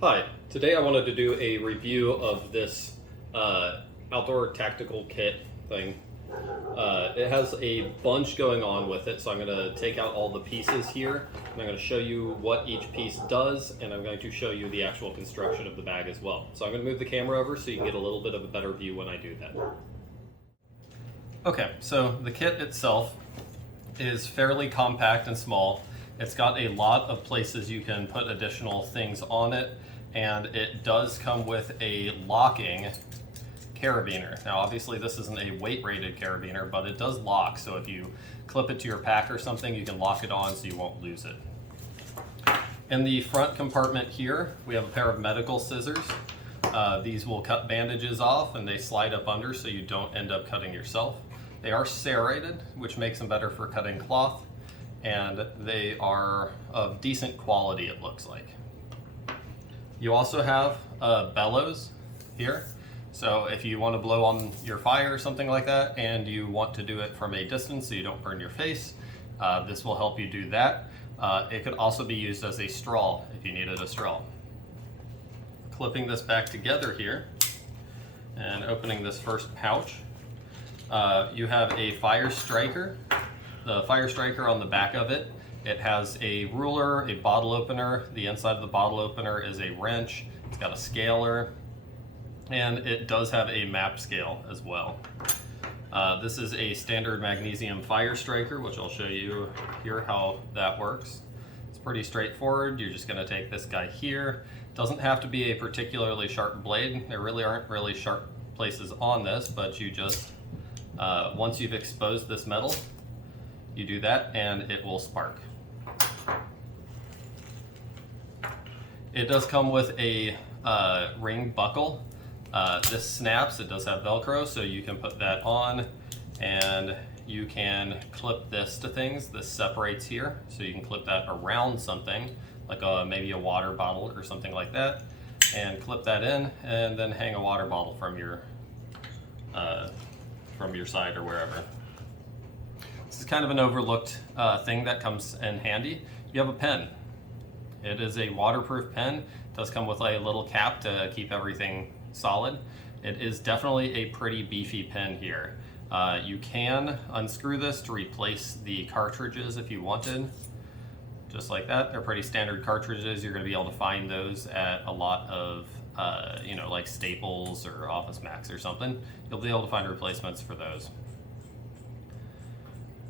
Hi, today I wanted to do a review of this outdoor tactical kit thing. It has a bunch going on with it, so I'm going to take out all the pieces here, and I'm going to show you what each piece does, and I'm going to show you the actual construction of the bag as well. So I'm going to move the camera over so you can get a little bit of a better view when I do that. Okay, so the kit itself is fairly compact and small. It's got a lot of places you can put additional things on it, and it does come with a locking carabiner. Now obviously this isn't a weight rated carabiner, but it does lock, so if you clip it to your pack or something, you can lock it on so you won't lose it. In the front compartment here, we have a pair of medical scissors. These will cut bandages off, and they slide up under so you don't end up cutting yourself. They are serrated, which makes them better for cutting cloth, and they are of decent quality, it looks like. You also have bellows here, so if you want to blow on your fire or something like that, and you want to do it from a distance so you don't burn your face, this will help you do that. It could also be used as a straw if you needed a straw. Clipping this back together here and opening this first pouch, you have a fire striker. The fire striker on the back of it, it has a ruler, a bottle opener. The inside of the bottle opener is a wrench. It's got a scaler, and it does have a map scale as well. This is a standard magnesium fire striker, which I'll show you here how that works. It's pretty straightforward. You're just going to take this guy here. Doesn't have to be a particularly sharp blade. There really aren't really sharp places on this, but you just once you've exposed this metal, you do that and it will spark. It does come with a ring buckle. This snaps. It does have Velcro, so you can put that on and you can clip this to things. This separates here, so you can clip that around something like maybe a water bottle or something like that, and clip that in, and then hang a water bottle from your side or wherever. This is kind of an overlooked thing that comes in handy. You have a pen. It is a waterproof pen. It does come with a little cap to keep everything solid. It is definitely a pretty beefy pen here. You can unscrew this to replace the cartridges if you wanted, just like that. They're pretty standard cartridges. You're going to be able to find those at a lot of like Staples or Office Max or something. You'll be able to find replacements for those.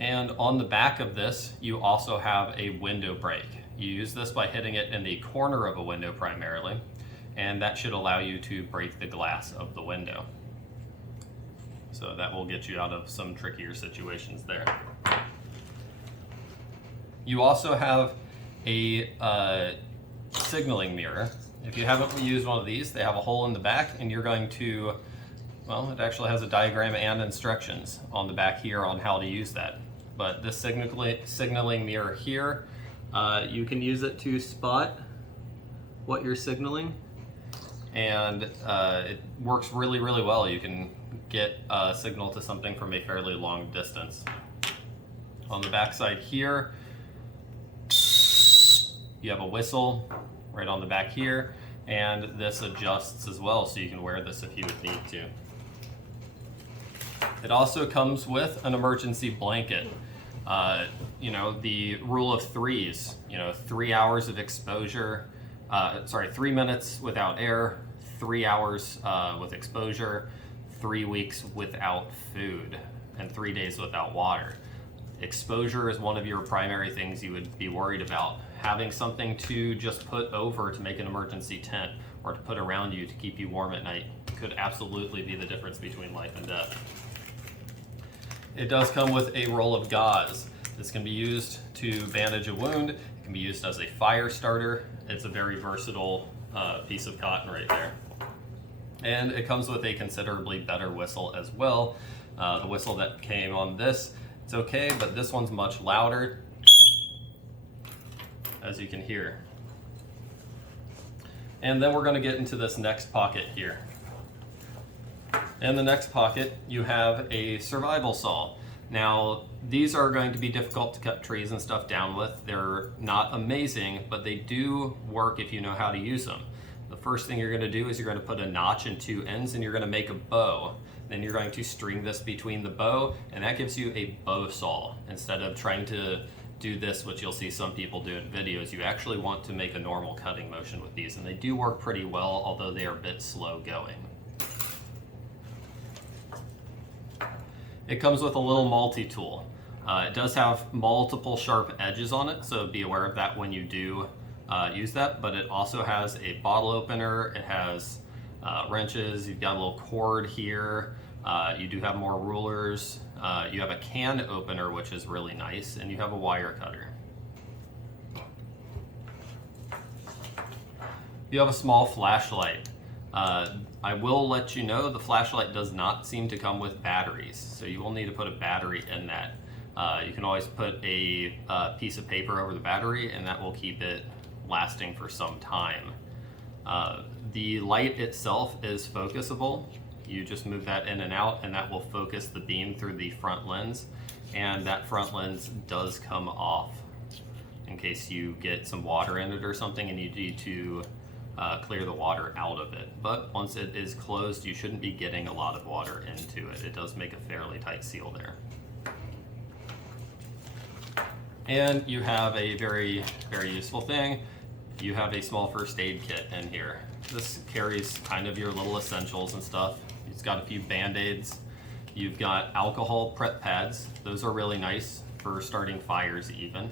And on the back of this, you also have a window break. You use this by hitting it in the corner of a window primarily, and that should allow you to break the glass of the window. So that will get you out of some trickier situations there. You also have a signaling mirror. If you haven't used one of these, they have a hole in the back, and you're going to, well, it actually has a diagram and instructions on the back here on how to use that. But this signaling mirror here, you can use it to spot what you're signaling, and it works really, really well. You can get a signal to something from a fairly long distance. On the back side here, you have a whistle right on the back here, and this adjusts as well, so you can wear this if you would need to. It also comes with an emergency blanket. The rule of threes, 3 hours of exposure, 3 minutes without air, 3 hours with exposure, 3 weeks without food, and 3 days without water. Exposure is one of your primary things you would be worried about. Having something to just put over to make an emergency tent or to put around you to keep you warm at night could absolutely be the difference between life and death. It does come with a roll of gauze. This can be used to bandage a wound. It can be used as a fire starter. It's a very versatile piece of cotton right there. And it comes with a considerably better whistle as well. The whistle that came on this, it's okay, but this one's much louder, as you can hear. And then we're going to get into this next pocket here. In the next pocket, you have a survival saw. Now, these are going to be difficult to cut trees and stuff down with. They're not amazing, but they do work if you know how to use them. The first thing you're going to do is you're going to put a notch in two ends and you're going to make a bow. Then you're going to string this between the bow, and that gives you a bow saw. Instead of trying to do this, which you'll see some people do in videos, you actually want to make a normal cutting motion with these, and they do work pretty well, although they are a bit slow going. It comes with a little multi-tool. It does have multiple sharp edges on it, so be aware of that when you do use that, but it also has a bottle opener, it has wrenches, you've got a little cord here, you do have more rulers, you have a can opener, which is really nice, and you have a wire cutter. You have a small flashlight. I will let you know the flashlight does not seem to come with batteries, so you will need to put a battery in that. You can always put a piece of paper over the battery, and that will keep it lasting for some time. The light itself is focusable. You just move that in and out, and that will focus the beam through the front lens, and that front lens does come off in case you get some water in it or something and you need to clear the water out of it. But once it is closed, you shouldn't be getting a lot of water into it. It does make a fairly tight seal there. And you have a very, very useful thing. You have a small first aid kit in here. This carries kind of your little essentials and stuff. It's got a few Band-Aids. You've got alcohol prep pads. Those are really nice for starting fires even.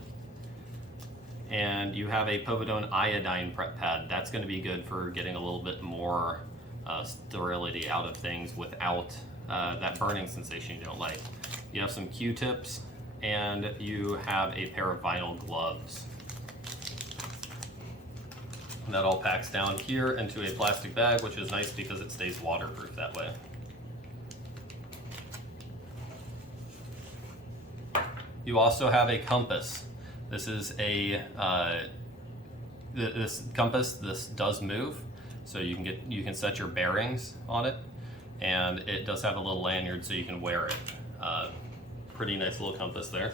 And you have a povidone iodine prep pad. That's going to be good for getting a little bit more sterility out of things without that burning sensation you don't like. You have some Q-tips, and you have a pair of vinyl gloves. And that all packs down here into a plastic bag, which is nice because it stays waterproof that way. You also have a compass. This is a this compass. This does move, so you can set your bearings on it, and it does have a little lanyard so you can wear it. Pretty nice little compass there.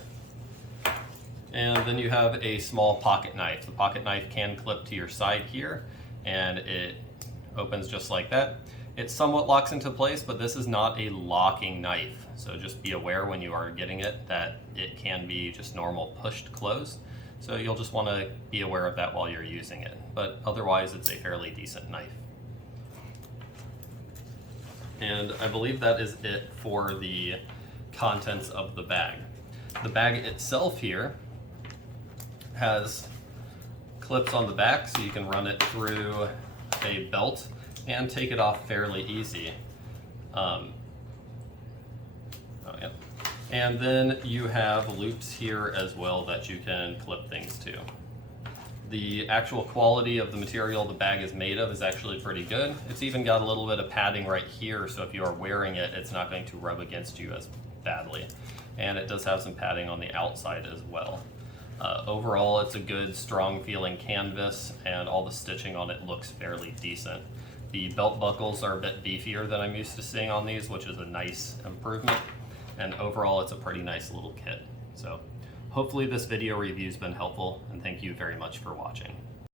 And then you have a small pocket knife. The pocket knife can clip to your side here, and it opens just like that. It somewhat locks into place, but this is not a locking knife. So just be aware when you are getting it that it can be just normal pushed close. So you'll just want to be aware of that while you're using it. But otherwise, it's a fairly decent knife. And I believe that is it for the contents of the bag. The bag itself here has clips on the back, so you can run it through a belt and take it off fairly easy. And then you have loops here as well that you can clip things to. The actual quality of the material the bag is made of is actually pretty good. It's even got a little bit of padding right here, so if you are wearing it, it's not going to rub against you as badly. And it does have some padding on the outside as well. Overall, it's a good, strong feeling canvas, and all the stitching on it looks fairly decent. The belt buckles are a bit beefier than I'm used to seeing on these, which is a nice improvement. And overall, it's a pretty nice little kit. So hopefully this video review's been helpful, and thank you very much for watching.